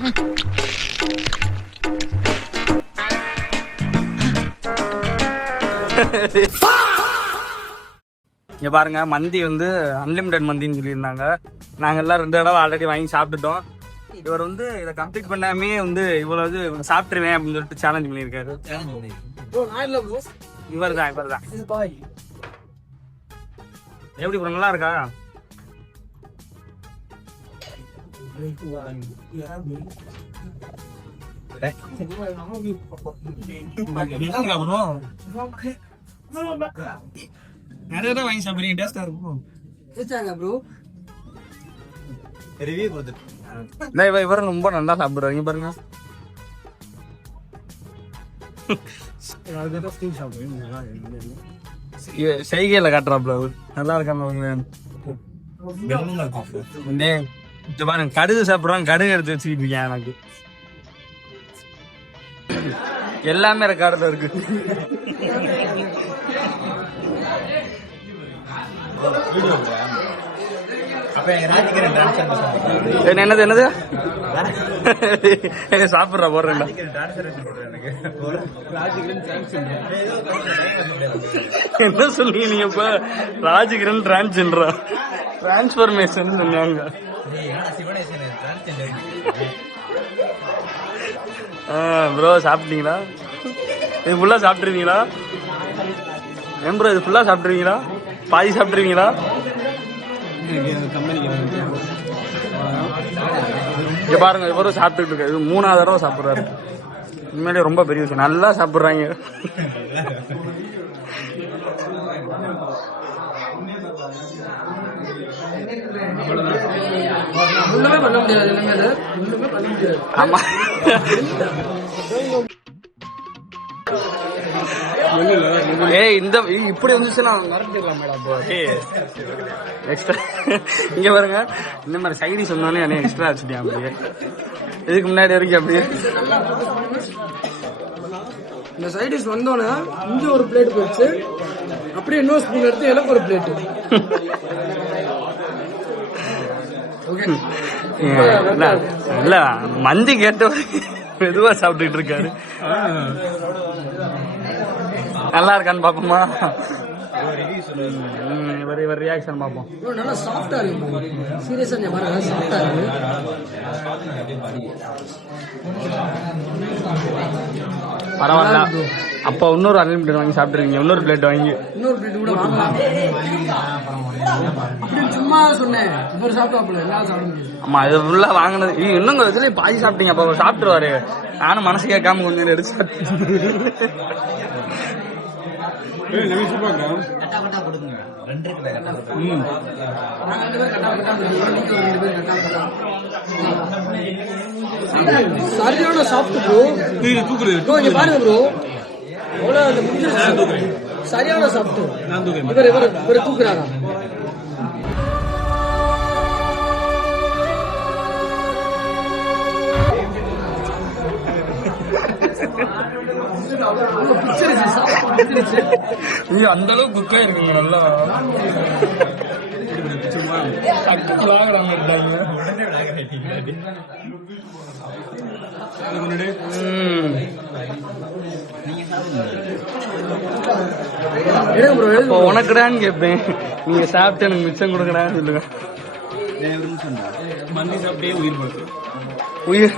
இங்கே பாருங்க, மந்தி வந்து அன்லிமிடெட் மந்தின்னு சொல்லியிருந்தாங்க. நாங்கள் எல்லாம் 2 தடவை ஆல்ரெடி வாங்கி சாப்பிட்டுட்டோம். இவர் வந்து இதை கம்ப்ளீட் பண்ணாமே வந்து இவ்வளவு சாப்பிட்டுருவேன் அப்படின்னு சொல்லிட்டு சேலஞ்ச் பண்ணியிருக்காரு. இவர் தான் எப்படி ப்ரோ, நல்லா இருக்கா? நிறைய தான் வாங்கி சாப்பிடுறீங்க, டேஸ்டா இருக்கும் ப்ரோ. ரிவ்யூ கொடுத்துட்டு இவரை ரொம்ப நல்லா சாப்பிடுறாங்க பாருங்க. செய்கையில காட்டுறாப்ல நல்லா இருக்காங்க. பாருங்க, கடுகு சாப்பிடுறாங்க, கடுகு எடுத்து வச்சுக்கிட்டு இருக்கேன். எனக்கு எல்லாமே ரெக்கார்டுல இருக்கு. என்னது சாப்பிடுற போடுறேன். என்ன சொல்லுங்க நீங்க? இப்ப ராஜகிரண் டிரான்ஸ்பர்மேஷன் சொன்னாங்க. ப்ரோ சாப்பிட்டீங்களா? இது ஃபுல்லா சாப்பிட்டுருவீங்களா? ஏன் ப்ரோ இது ஃபுல்லா சாப்பிட்டுருவீங்களா? பாதி சாப்பிட்டுருவீங்களா? இங்க பாருங்க, இவரும் சாப்பிட்டுட்டு இருக்காரு. இது 3ஆவது தடவை சாப்பிடுறாரு. உண்மையிலே ரொம்ப பெரிய விஷயம். நல்லா சாப்பிடுறாங்க. ஆமா, இந்த இப்படி வந்துச்சுன்னா மறந்துடலாம் மேடம். எக்ஸ்ட்ரா இங்க பாருங்க, இந்த மாதிரி சைடி சொன்னாலே என்ன எக்ஸ்ட்ரா வச்சுட்டேன். அப்படியே இதுக்கு முன்னாடி வரைக்கும் அப்படியே இந்த சைடிஷ் வந்தோன்னா இங்க ஒரு பிளேட் போயிடுச்சு. அப்படியே இன்னொரு ஸ்பூன் எடுத்து எனக்கு ஒரு பிளேட். இல்ல மந்தி கேட்ட மெதுவா சாப்பிட்டுட்டு இருக்காரு. நல்லா இருக்கான்னு பாப்போமா? இவர் ரியாக்ஷன் பாப்போம். நல்லா சாஃப்டா இருக்கு. சீரியஸா நீ பாருங்க, சாஃப்டா இருக்கு. பரவாயில்ல. அப்ப இன்னொரு அன்லிமிடெட் வாங்கி சாப்பிட்டுருக்கீங்க. இன்னொரு பிளேட் வாங்கி இன்னொரு பிளேட் கூட வாங்கலாம். சும்மா சொன்னேன், இவர் சாப்பிட்டாப்புல எல்லாம் சாப்பிட முடியாது. ஆமா, இது ஃபுல்லா வாங்கினது. இன்னும் இதுல பாதி சாப்பிட்டீங்க. அப்ப சாப்பிட்டுருவாரு. நானும் மனசு கேட்காம கொஞ்சம் எடுத்து சாப்பிட்டு சரியான சாப்பிட்டு ப்ரோ. இங்க பாருங்க ப்ரோ, சரியான சாப்பிட்டு இவர் தூக்குறாங்க. அந்த அளவுக்கு குக்கா இருக்கீங்க. நல்லா உனக்குடான்னு கேட்பேன். நீங்க சாப்பிட்டு எனக்கு மிச்சம் கொடுக்கடான்னு சொல்லுங்க. உயிர்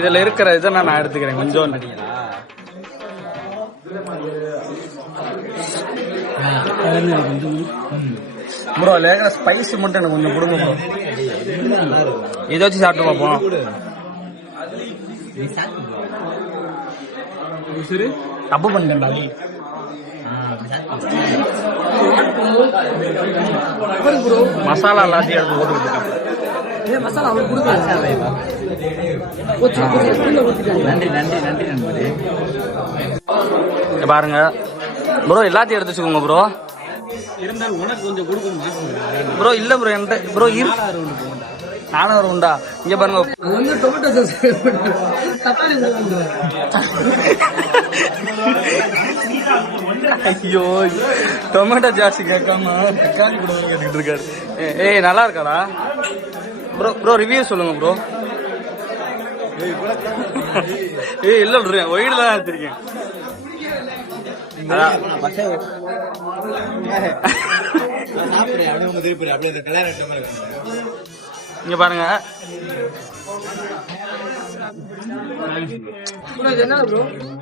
இதுல இருக்கிற இதை நான் எடுத்துக்கிறேன் கொஞ்சம். ப்ரோ லேகா ஸ்பைசி மட்டும் எனக்கு கொஞ்சம் கொடுங்க ப்ரோ. இதை வச்சு சாப்பிட்டு பார்ப்போம். தப்பு பண்ணிட்டேன்டா. மசாலா எல்லாத்தையும் எடுத்து போட்டுக்கிட்டு பாருங்க ப்ரோ, எல்லாத்தையும் எடுத்து வச்சுக்கோங்க ப்ரோ. இருந்தாலும் உனக்கு கொஞ்சம் கொடுக்கணும் ப்ரோ. இல்ல ப்ரோ, என்கிட்ட ப்ரோ நானும் ஒரு உண்டா. இங்க பாருங்க, டொமேட்டோ சாஸ் தக்காளி. ஐயோ, டொமேட்டோ ஜாஸ்தி கேட்காம தக்காளி கூட கேட்டுக்கிட்டு இருக்காரு. ஏய் நல்லா இருக்காடா. ப்ரோ ப்ரோ ரிவ்யூ சொல்லுங்க ப்ரோ. ஏய் இல்ல ஒயிட் தான் எடுத்திருக்கேன். இங்க பாருங்க.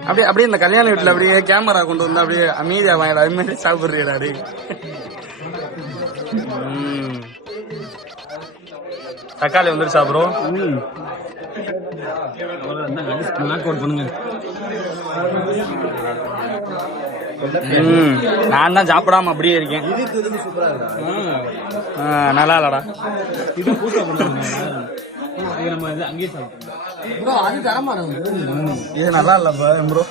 அப்படியே அப்படியே இந்த கல்யாண வீட்டுல அப்படியே கேமரா கொண்டு வந்து அப்படியே அமைதியா வாங்கடா, அது மாதிரி சாப்பிடுறீடா. தக்காளி வந்துருச்சா ப்ரோ? பண்ணுங்க. நான் தான் சாப்பிடாம அப்படியே இருக்கேன். நல்லா இல்லடா. இது நல்லா இல்ல ப்ரோ.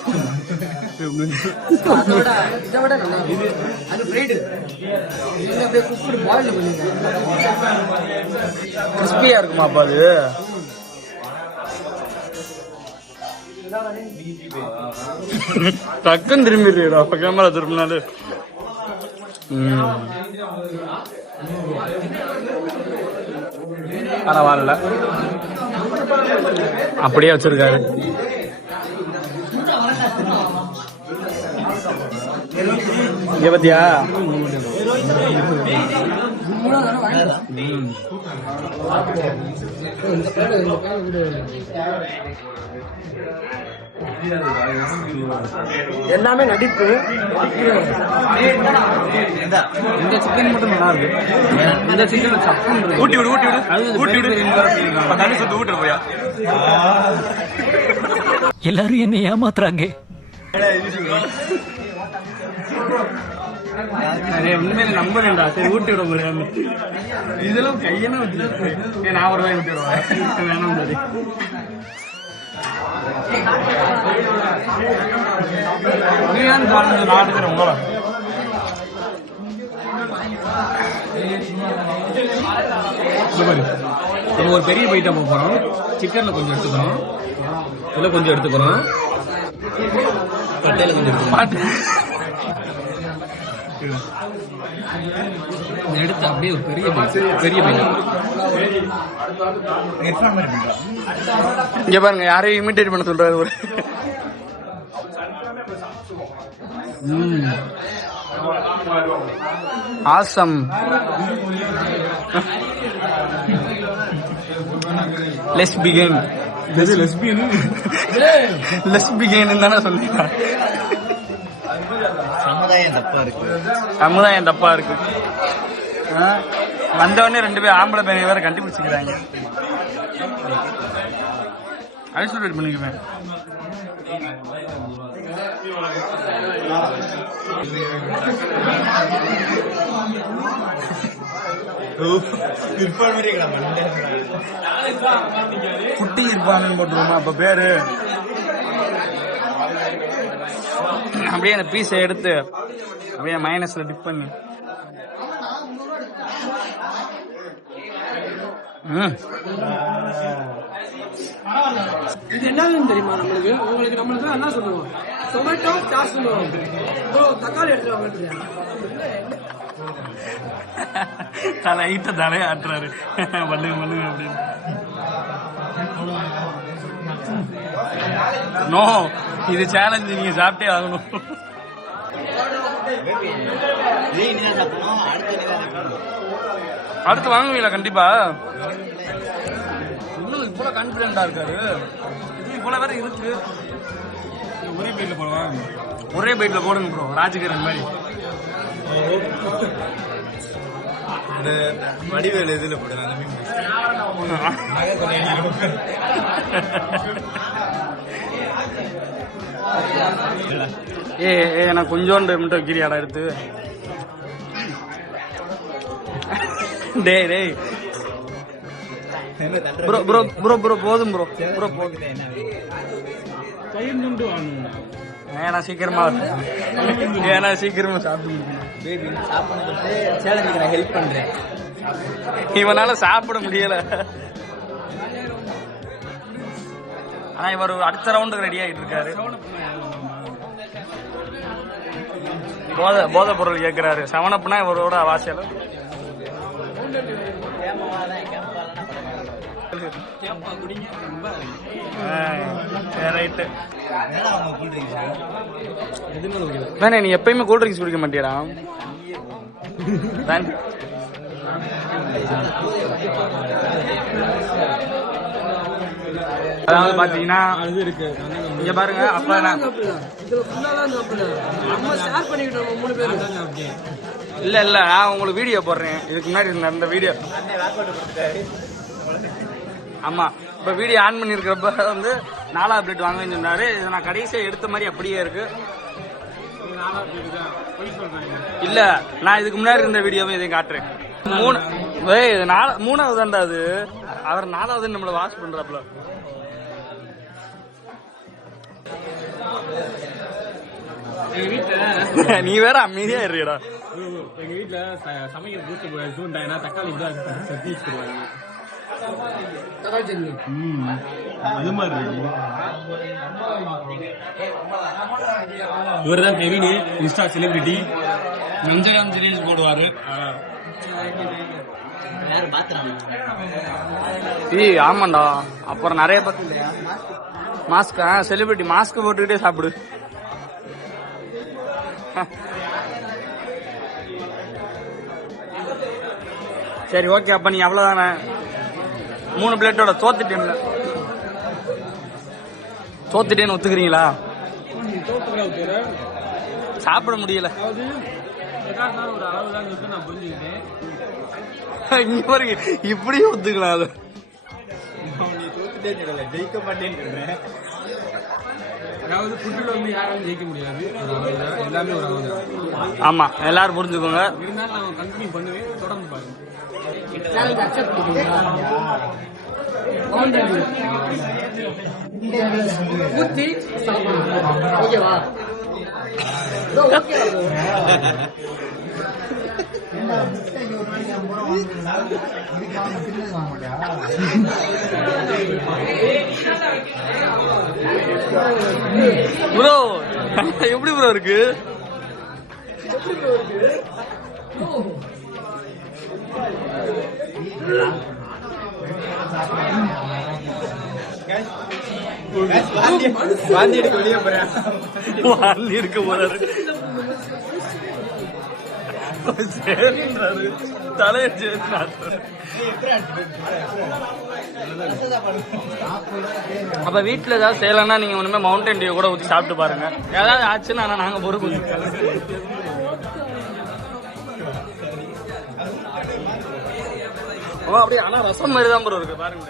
கிறிஸ்பியா இருக்குமாப்பா அது? டக்குன்னு திரும்பிடுறா கேமரா திரும்பினாலே. பரவாயில்ல, அப்படியே வச்சிருக்காரு. இங்க பத்தியா எல்லாமே நடிப்பு. இந்த சிக்கன் மட்டும் நல்லா இருக்கு. இந்த சிக்கன் சப்பன் ஊட்டி விடு ஊட்டி விடு ஊட்டி விடு. தண்ணி சுத்து ஊட்டு போயா. எல்லாரும் என்ன ஏமாத்துறாங்க. உண்மையில நம்பலா. சரி ஊட்டி விட முடியாது. இதெல்லாம் கையெல்லாம் வச்சு நான் ஒரு வாய் ஊட்டி விடுவேன். வேணும் சரி. நாட்டுக்கிறோம். நம்ம ஒரு பெரிய பைட்டா போறோம். சிக்கன்ல கொஞ்சம் எடுத்துக்கிறோம், இதுல கொஞ்சம் எடுத்துக்கிறோம், கட்டையில கொஞ்சம் எடுத்துக்கிறோம். எடுத்து அப்படியே ஒரு பெரிய பைட்டா. இங்க பாருங்க, யாரையும் இமிட்டேட் பண்ண சொல்றாரு ஒரு. Awesome. Less began. Less began தானே சொல்லிட்டா. சமுதாயம் தப்பா இருக்கு. வந்தவொடனே 2 பேர் ஆம்பளை பையனை வேற கண்டுபிடிச்சிக்கிறாங்க. ஐசோலேட் பண்ணிக்குவேன். குட்டி இருப்பான்னு போட்டுருவோமா அப்ப பேரு. அப்படியே அந்த பீஸை எடுத்து அப்படியே மைனஸ்ல டிப் பண்ணி. இது என்னன்னு தெரியுமா நம்மளுக்கு என்ன சொல்லுவோம், டொமேட்டோ சாஸ் சொல்லுவோம். தக்காளி எடுத்துருவாங்க. தலையை ஆட்டுறாரு. பண்ணுங்க பண்ணுங்க அப்படின்னு. நோ, இது சேலஞ்சு, நீங்க சாப்பிட்டே ஆகணும். அடுத்து வாங்குவீங்களா? கண்டிப்பா. இன்னும் இவ்வளவு கான்பிடண்டா இருக்காரு. இது இவ்வளவு வேற இருக்கு. ஒரே பைட்ல போடுவாங்க. ஒரே பைட்ல போடுங்க ப்ரோ, ராஜகிரண் மாதிரி. வடிவேலு இதுல போடுறாங்க. நான் கொஞ்சோண்டு மட்டும் வைக்கிறியாடா எடுத்து. டேய் டேய் ப்ரோ ப்ரோ ப்ரோ ப்ரோ போதும் ப்ரோ. ப்ரோ போதும். ஏன்னா சீக்கிரமா சாப்பிட்டு ஹெல்ப் பண்றேன். இவனால சாப்பிட முடியல. ஆனா இவர் அடுத்த ரவுண்டுக்கு ரெடி ஆகிட்டு இருக்காரு. போதை பொருள் கேட்கிறாரு. 7 Upனா இவரோட வாசியல. ரைட்டு வேணே, நீ எப்பயுமே கூல் ட்ரிங்க்ஸ் குடிக்க மாட்டியடா. அதாவது பாத்தீங்கன்னா இங்க பாருங்க, அப்ப இல்ல நான் உங்களுக்கு வீடியோ போடுறேன். இதுக்கு முன்னாடி நடந்த வீடியோ. ஆமா, இப்ப வீடியோ ஆன் பண்ணி இருக்கிறப்ப வந்து 4வது பிளேட் வாங்கன்னு சொன்னாரு. இதை நான் கடைசியா எடுத்த மாதிரி அப்படியே இருக்கு. இல்ல, நான் இதுக்கு முன்னாடி இருந்த வீடியோவை இதையும் காட்டுறேன். 3வது தான்டா அது. அவர் 4வது நம்மள வாஷ் பண்றாப்ல. நீ வேற அமைதியா இருடா. எங்க வீட்டுல சமைக்கிற பூச்சி தக்காளி அது மாதிரி இவர் தான் Kevin, Insta celebrity. Instagram reels போடுவாரு. ஆமாண்டா. அப்புறம் நிறைய மாஸ்க், செலிபிரிட்டி மாஸ்க் போட்டுக்கிட்டே சாப்பிடு. சரி, ஓகே. அப்ப நீ அவ்வளவுதானே 3 பிளேட்டோட தோத்துட்டேன்னு ஒத்துக்கிறீங்களா? சாப்பிட முடியல. ஒரு அளவு தான் நான் புரிஞ்சுக்கிட்டேன். இங்க பாருங்க, இப்படியே ஒத்துக்கலாம். அது ஜெயிக்க மாட்டேன்னு. அதாவது ஃபுட்டுல வந்து யாராலும் ஜெயிக்க முடியாது. எல்லாமே ஒரு அளவு. ஆமா, எல்லாரும் புரிஞ்சுக்கோங்க. இருந்தாலும் நான் கண்டினியூ பண்ணுவேன். தொடர்ந்து பாருங்க. ஓகேவா? ப்ரோ, எப்படி ப்ரோ இருக்கு? வாந்தி எடுக்க வெளியே போறேன். வாந்தி எடுக்க போறாரு. தலையடிச்சு அப்ப வீட்டுல ஏதாவது செய்யலன்னா நீங்க ஒண்ணுமே மவுண்டன் டியூ கூட ஊற்றி சாப்பிட்டு பாருங்க. ஏதாவது ஆச்சுன்னா நாங்க பொறுப்பு. அப்படியே ஆனா ரசம் மாதிரி தான் ப்ரோ இருக்கு பாருங்க.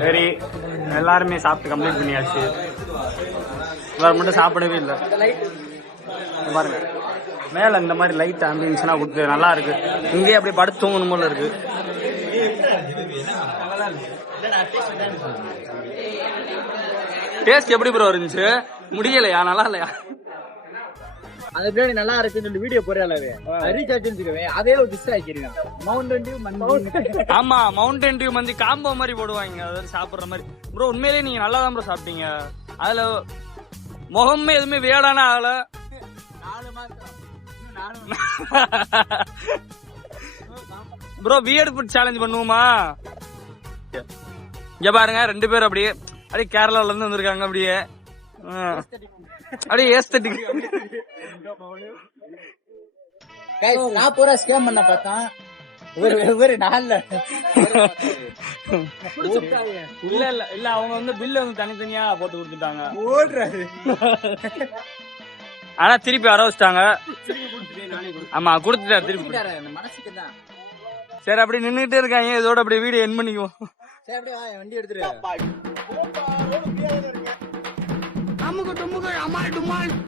சரி, எல்லாருமே சாப்பிட்டு கம்ப்ளீட் பண்ணியாச்சு. எல்லாரும் மட்டும் சாப்பிடவே இல்லை. பாருங்க, மேல இந்த மாதிரி லைட் ஆம்பியன்ஸ்னா கொடுத்து நல்லா இருக்கு. இங்கேயே அப்படியே படுத்து தூங்கணும் போல இருக்கு. டேஸ்ட் எப்படி ப்ரோ இருந்துச்சு? முடியலையா? நல்லா இல்லையா? அந்த பிரியாணி நல்லா இருக்குன்னு சொல்லி வீடியோ போறாரு. ரீசார்ஜ் வச்சுக்கவேன். அதே ஒரு டிஷ் ஆக்கிருக்கான். மவுண்டன் டியூ மந்தி. ஆமா, மவுண்டன் டியூ மந்தி காம்போ மாதிரி போடுவாங்க. அதாவது சாப்பிடுற மாதிரி. ப்ரோ உண்மையிலேயே நீங்க நல்லா தான் ப்ரோ சாப்பிட்டீங்க. அதுல முகமே எதுவுமே வேடான ஆகல. 4 மாசம் ப்ரோ பியர்ட் ஃபுட் சேலஞ்ச் பண்ணுவோமா? இங்க பாருங்க, 2 பேரும் அப்படியே கேரளால இருந்து வந்திருக்காங்க. அப்படியே ஏஸ்தட்டிக். நான் பூரா ஸ்கேம் பண்ண பார்த்தேன். ஒரு நாள்ல இல்ல அவங்க வந்து பில்லு வந்து தனித்தனியா போட்டு கொடுத்துட்டாங்க. ஓடுறாரு. ஆனா திருப்பி வர வச்சிட்டாங்க. ஆமா, கொடுத்துட்டாரு திருப்பி. மனசுக்கு தான். சரி, அப்படி நின்னுட்டே இருக்காங்க. இதோட அப்படியே வீடியோ என் பண்ணிக்குவோம். சரி, அப்படியே வண்டி எடுத்துரு.